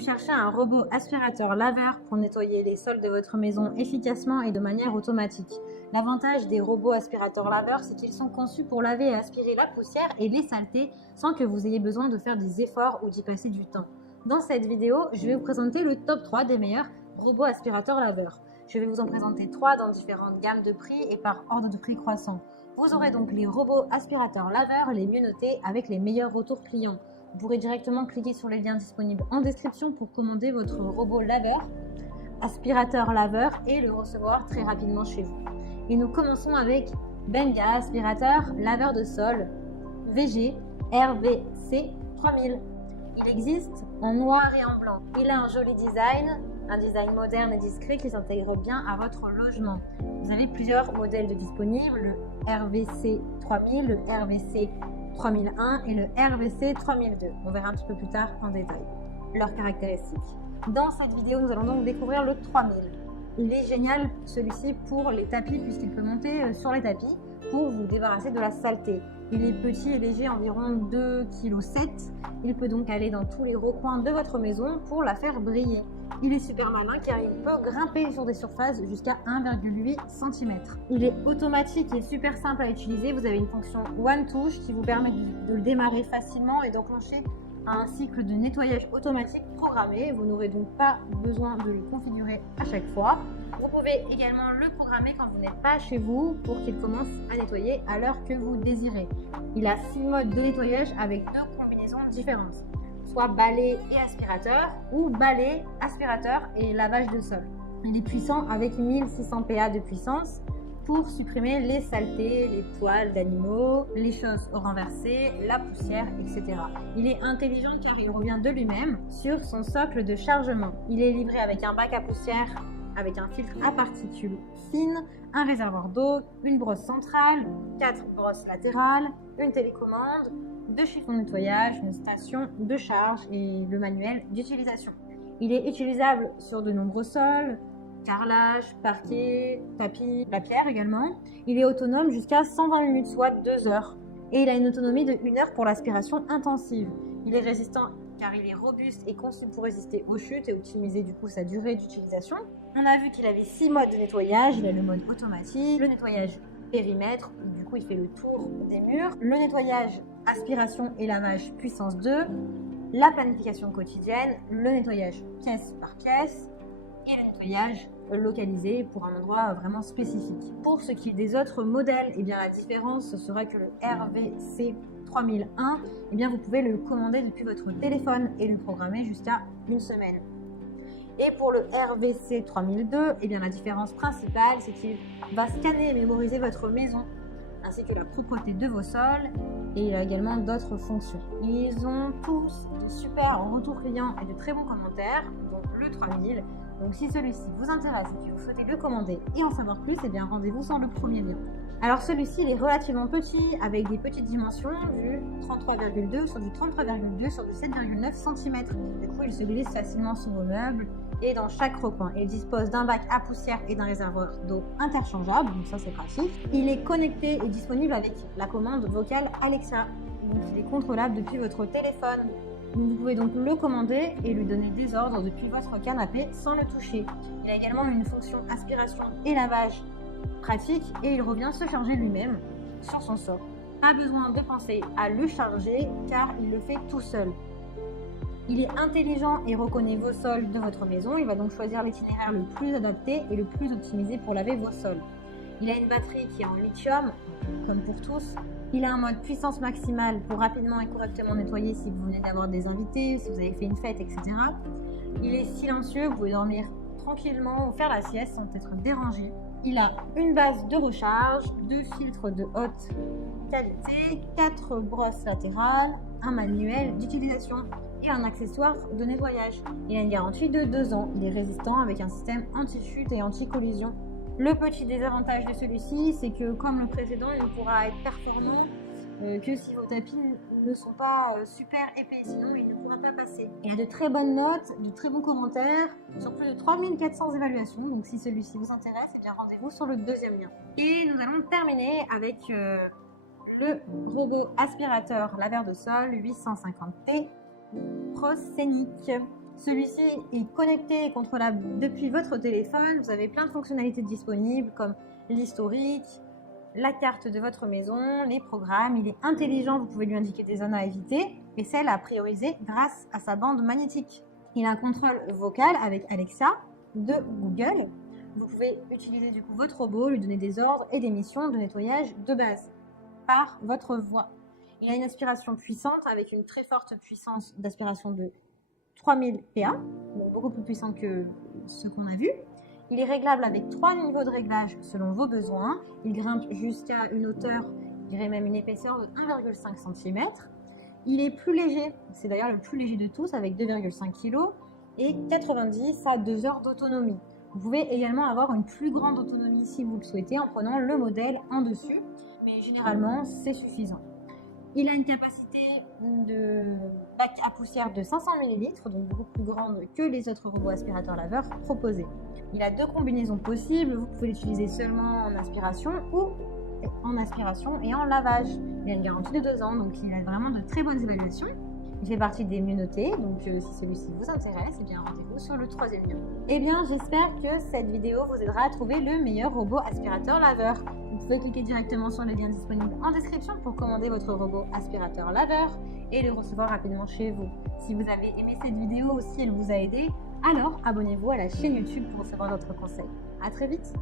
cherchez un robot aspirateur-laveur pour nettoyer les sols de votre maison efficacement et de manière automatique. L'avantage des robots aspirateurs-laveurs, c'est qu'ils sont conçus pour laver et aspirer la poussière et les saletés sans que vous ayez besoin de faire des efforts ou d'y passer du temps. Dans cette vidéo, je vais vous présenter le top 3 des meilleurs robots aspirateurs-laveurs. Je vais vous en présenter 3 dans différentes gammes de prix et par ordre de prix croissant. Vous aurez donc les robots aspirateurs-laveurs les mieux notés avec les meilleurs retours clients. Vous pourrez directement cliquer sur les liens disponibles en description pour commander votre robot laveur, aspirateur-laveur et le recevoir très rapidement chez vous. Et nous commençons avec Benga aspirateur laveur de sol VG RVC 3000. Il existe en noir et en blanc. Il a un joli design, un design moderne et discret qui s'intègre bien à votre logement. Vous avez plusieurs modèles de disponibles, le RVC 3000, le RVC 3001 et le RVC 3002. On verra un petit peu plus tard en détail leurs caractéristiques. Dans cette vidéo, nous allons donc découvrir le 3000. Il est génial celui-ci pour les tapis puisqu'il peut monter sur les tapis pour vous débarrasser de la saleté. Il est petit et léger, environ 2,7 kg. Il peut donc aller dans tous les recoins de votre maison pour la faire briller. Il est super malin car il peut grimper sur des surfaces jusqu'à 1,8 cm. Il est automatique et super simple à utiliser. Vous avez une fonction One Touch qui vous permet de le démarrer facilement et d'enclencher un cycle de nettoyage automatique programmé. Vous n'aurez donc pas besoin de le configurer à chaque fois. Vous pouvez également le programmer quand vous n'êtes pas chez vous pour qu'il commence à nettoyer à l'heure que vous désirez. Il a 6 modes de nettoyage avec 2 combinaisons différentes, soit balai et aspirateur ou balai, aspirateur et lavage de sol. Il est puissant avec 1600 PA de puissance pour supprimer les saletés, les poils d'animaux, les choses renversées, la poussière, etc. Il est intelligent car il revient de lui-même sur son socle de chargement. Il est livré avec un bac à poussière avec un filtre à particules fines, un réservoir d'eau, une brosse centrale, 4 brosses latérales, une télécommande, 2 chiffons de nettoyage, une station de charge et le manuel d'utilisation. Il est utilisable sur de nombreux sols, carrelage, parquet, tapis, la pierre également. Il est autonome jusqu'à 120 minutes, soit 2 heures. Et il a une autonomie de 1 heure pour l'aspiration intensive. Il est résistant car il est robuste et conçu pour résister aux chutes et optimiser du coup sa durée d'utilisation. On a vu qu'il avait 6 modes de nettoyage. Il a le mode automatique, le nettoyage périmètre, du coup il fait le tour des murs, le nettoyage aspiration et lavage puissance 2, la planification quotidienne, le nettoyage pièce par pièce et le nettoyage localisé pour un endroit vraiment spécifique. Pour ce qui est des autres modèles, eh bien la différence ce serait que le RVC 3001, eh bien vous pouvez le commander depuis votre téléphone et le programmer jusqu'à 1 semaine. Et pour le RVC 3002, eh bien la différence principale, c'est qu'il va scanner et mémoriser votre maison, ainsi que la propreté de vos sols, et il a également d'autres fonctions. Ils ont tous de super retours clients et de très bons commentaires, donc le 3000. Donc si celui-ci vous intéresse et que vous souhaitez le commander et en savoir plus, eh bien rendez-vous sur le premier lien. Alors celui-ci il est relativement petit avec des petites dimensions du 33,2 sur du 33,2 sur du 7,9 cm. Du coup il se glisse facilement sur vos meubles et dans chaque recoin. Il dispose d'un bac à poussière et d'un réservoir d'eau interchangeable, donc ça c'est pratique. Il est connecté et disponible avec la commande vocale Alexa, donc il est contrôlable depuis votre téléphone. Vous pouvez donc le commander et lui donner des ordres depuis votre canapé sans le toucher. Il a également une fonction aspiration et lavage pratique et il revient se charger lui-même sur son socle. Pas besoin de penser à le charger car il le fait tout seul. Il est intelligent et reconnaît vos sols de votre maison. Il va donc choisir l'itinéraire le plus adapté et le plus optimisé pour laver vos sols. Il a une batterie qui est en lithium, comme pour tous. Il a un mode puissance maximale pour rapidement et correctement nettoyer si vous venez d'avoir des invités, si vous avez fait une fête, etc. Il est silencieux, vous pouvez dormir tranquillement ou faire la sieste sans être dérangé. Il a une base de recharge, 2 filtres de haute qualité, 4 brosses latérales, un manuel d'utilisation et un accessoire de nettoyage. Il a une garantie de 2 ans. Il est résistant avec un système anti-chute et anti-collision. Le petit désavantage de celui-ci, c'est que comme le précédent, il ne pourra être performant que si vos tapis ne sont pas super épais, sinon il ne pourra pas passer. Il a de très bonnes notes, de très bons commentaires, sur plus de 3400 évaluations, donc si celui-ci vous intéresse, eh bien rendez-vous sur le deuxième lien. Et nous allons terminer avec le robot aspirateur laveur de sol 850T Proscenic. Celui-ci est connecté et contrôlable depuis votre téléphone. Vous avez plein de fonctionnalités disponibles comme l'historique, la carte de votre maison, les programmes. Il est intelligent, vous pouvez lui indiquer des zones à éviter et celles à prioriser grâce à sa bande magnétique. Il a un contrôle vocal avec Alexa de Google. Vous pouvez utiliser du coup votre robot, lui donner des ordres et des missions de nettoyage de base par votre voix. Il a une aspiration puissante avec une très forte puissance d'aspiration de 3000 PA, donc beaucoup plus puissant que ce qu'on a vu. Il est réglable avec 3 niveaux de réglage selon vos besoins. Il grimpe jusqu'à une hauteur, je dirais même une épaisseur de 1,5 cm. Il est plus léger, c'est d'ailleurs le plus léger de tous avec 2,5 kg et 90 à 2 heures d'autonomie. Vous pouvez également avoir une plus grande autonomie si vous le souhaitez en prenant le modèle en dessus, mais généralement c'est suffisant. Il a une capacité de bac à poussière de 500 ml, donc beaucoup plus grande que les autres robots aspirateurs laveurs proposés. Il a 2 combinaisons possibles, vous pouvez l'utiliser seulement en aspiration ou en aspiration et en lavage. Il a une garantie de 2 ans, donc il a vraiment de très bonnes évaluations. Il fait partie des mieux notés, donc si celui-ci vous intéresse, eh bien rendez-vous sur le 3e lien. Eh bien, j'espère que cette vidéo vous aidera à trouver le meilleur robot aspirateur laveur. Vous pouvez cliquer directement sur le lien disponible en description pour commander votre robot aspirateur laveur et le recevoir rapidement chez vous. Si vous avez aimé cette vidéo ou si elle vous a aidé, alors abonnez-vous à la chaîne YouTube pour recevoir d'autres conseils. À très vite!